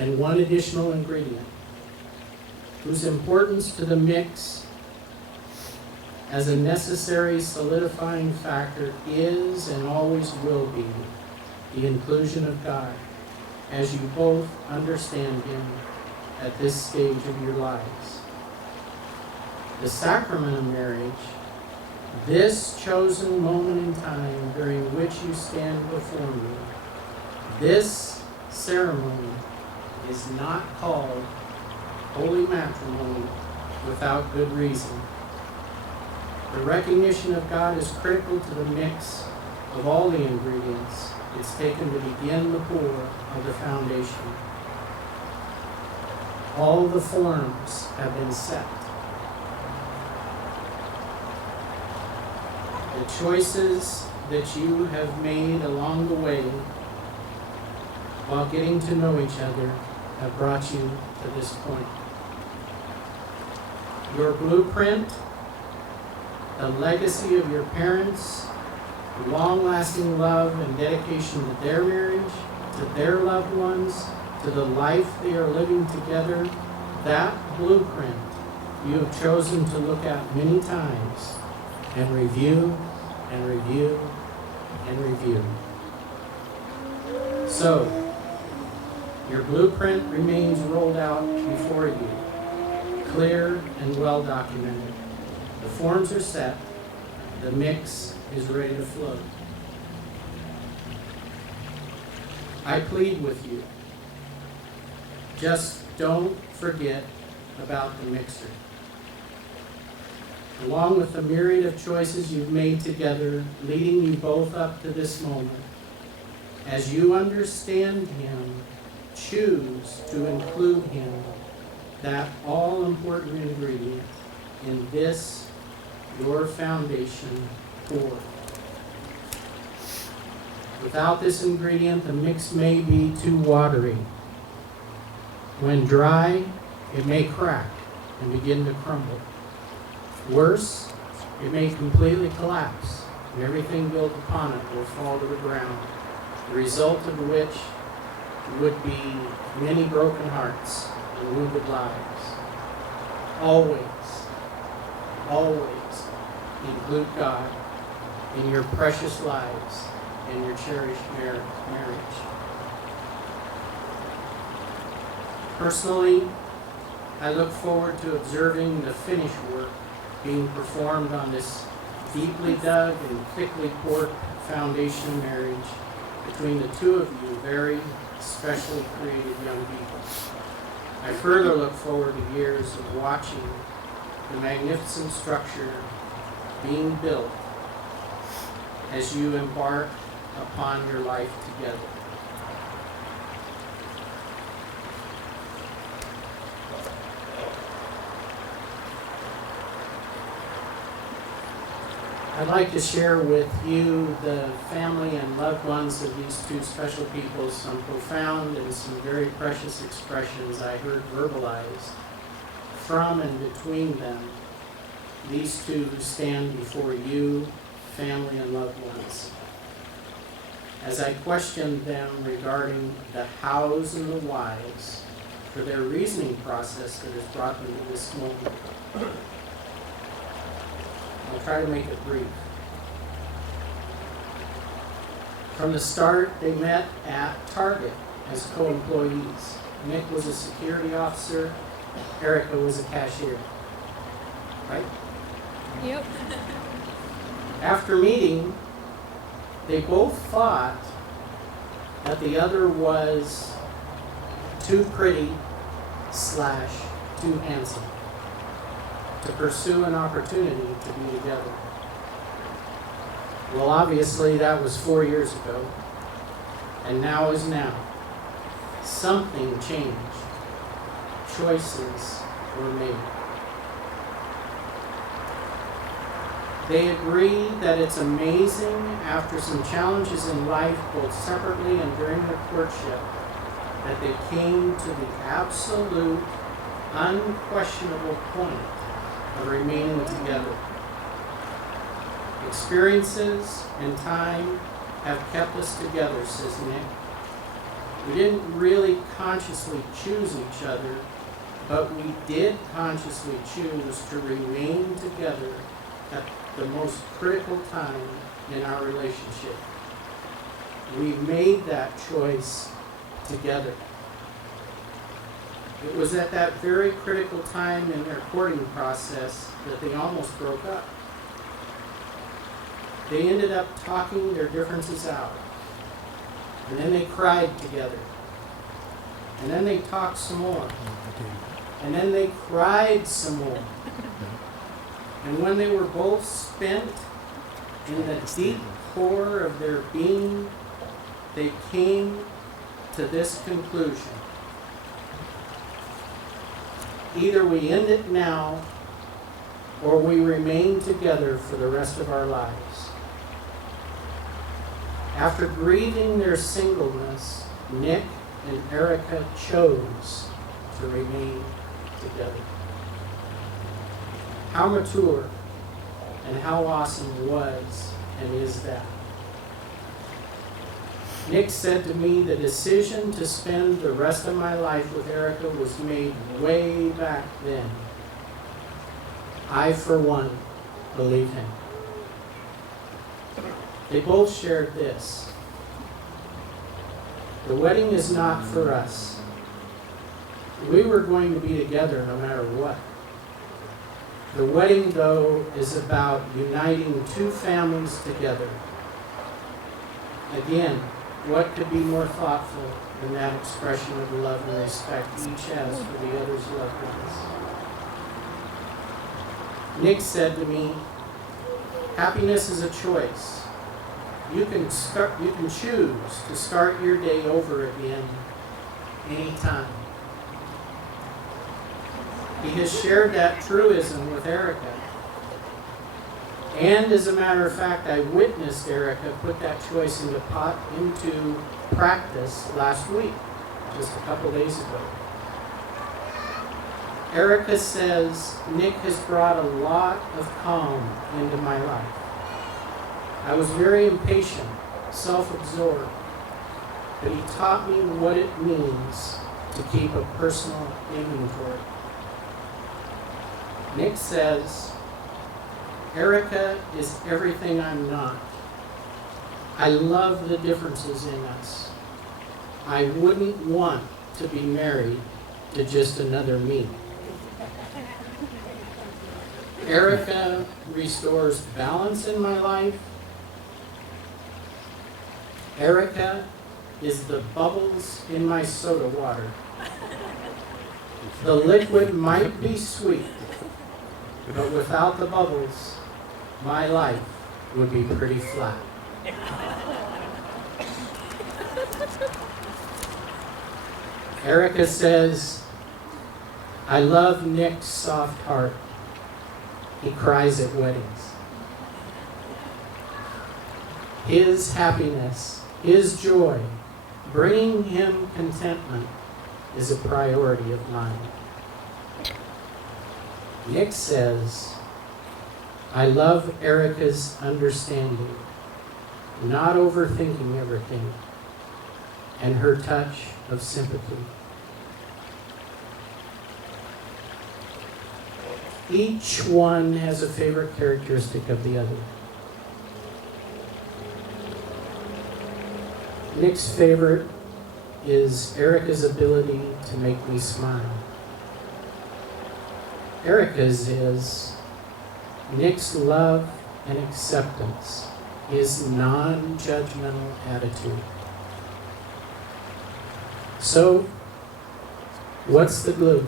and one additional ingredient, whose importance to the mix as a necessary solidifying factor is and always will be the inclusion of God, as you both understand Him at this stage of your lives. The sacrament of marriage, this chosen moment in time during which you stand before me, this ceremony is not called holy matrimony without good reason. The recognition of God is critical to the mix of all the ingredients it's taken to begin the pour of the foundation. All the forms have been set. The choices that you have made along the way while getting to know each other have brought you to this point. Your blueprint, the legacy of your parents, the long-lasting love and dedication to their marriage, to their loved ones, to the life they are living together, that blueprint you have chosen to look at many times and review and review and review. So, your blueprint remains rolled out before you, clear and well documented. The forms are set, the mix is ready to flow. I plead with you, just don't forget about the mixer. Along with the myriad of choices you've made together, leading you both up to this moment, as you understand Him, choose to include Him, that all-important ingredient, in this, your foundation pour. Without this ingredient, the mix may be too watery. When dry, it may crack and begin to crumble. Worse, it may completely collapse, and everything built upon it will fall to the ground, the result of which would be many broken hearts and wounded lives. Always, always include God in your precious lives and your cherished marriage. Personally, I look forward to observing the finished work being performed on this deeply dug and thickly poured foundation marriage between the two of you very specially created young people. I further look forward to years of watching the magnificent structure being built as you embark upon your life together. I'd like to share with you, the family and loved ones of these two special people, some profound and some very precious expressions I heard verbalized from and between them, these two who stand before you, family and loved ones. As I questioned them regarding the hows and the whys for their reasoning process that has brought them to this moment. I'll try to make it brief. From the start, they met at Target as co-employees. Nick was a security officer, Erika was a cashier. Right? Yep. After meeting, they both thought that the other was too pretty / too handsome to pursue an opportunity to be together. Well, obviously that was 4 years ago, and now is now. Something changed. Choices were made. They agree that it's amazing, after some challenges in life, both separately and during their courtship, that they came to the absolute, unquestionable point of remaining together. Experiences and time have kept us together, says Nick. We didn't really consciously choose each other, but we did consciously choose to remain together at the most critical time in our relationship. We made that choice together. It was at that very critical time in their courting process that they almost broke up. They ended up talking their differences out. And then they cried together. And then they talked some more. And then they cried some more. And when they were both spent in the deep core of their being, they came to this conclusion. Either we end it now, or we remain together for the rest of our lives. After grieving their singleness, Nick and Erika chose to remain together. How mature and how awesome was and is that? Nick said to me, the decision to spend the rest of my life with Erika was made way back then. I, for one, believe him. They both shared this. The wedding is not for us. We were going to be together no matter what. The wedding, though, is about uniting two families together. Again, what could be more thoughtful than that expression of love and respect each has for the other's loved ones? Nick said to me, happiness is a choice. You can choose to start your day over again anytime. He has shared that truism with Erika. And as a matter of fact, I witnessed Erika put that choice into practice last week, just a couple days ago. Erika says, Nick has brought a lot of calm into my life. I was very impatient, self-absorbed, but he taught me what it means to keep a personal inventory. Nick says, Erika is everything I'm not. I love the differences in us. I wouldn't want to be married to just another me. Erika restores balance in my life. Erika is the bubbles in my soda water. The liquid might be sweet, but without the bubbles, my life would be pretty flat. Erika says, I love Nick's soft heart. He cries at weddings. His happiness, his joy, bringing him contentment is a priority of mine. Nick says, I love Erika's understanding, not overthinking everything, and her touch of sympathy. Each one has a favorite characteristic of the other. Nick's favorite is Erika's ability to make me smile. Erika's is Nick's love and acceptance, his non-judgmental attitude. So, what's the glue?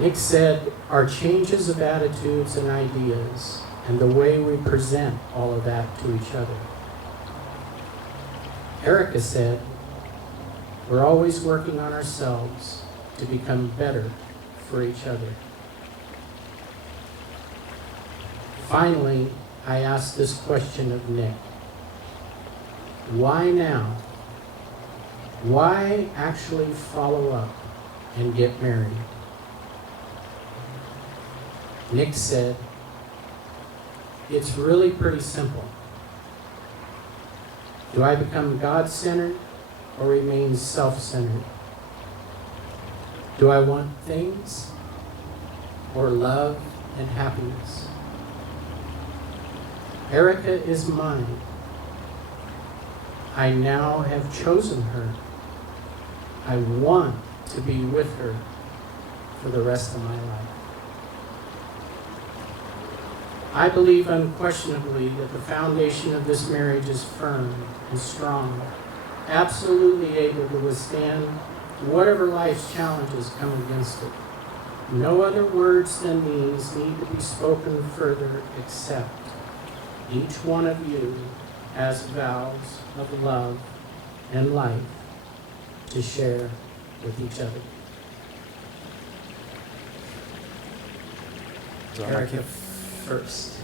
Nick said, our changes of attitudes and ideas and the way we present all of that to each other. Erika said, we're always working on ourselves to become better for each other. Finally, I asked this question of Nick. Why now? Why actually follow up and get married? Nick said, it's really pretty simple. Do I become God-centered or remain self-centered? Do I want things or love and happiness? Erika is mine. I now have chosen her. I want to be with her for the rest of my life. I believe unquestionably that the foundation of this marriage is firm and strong, absolutely able to withstand whatever life's challenges come against it. No other words than these need to be spoken further except each one of you has vows of love and life to share with each other. Erika first.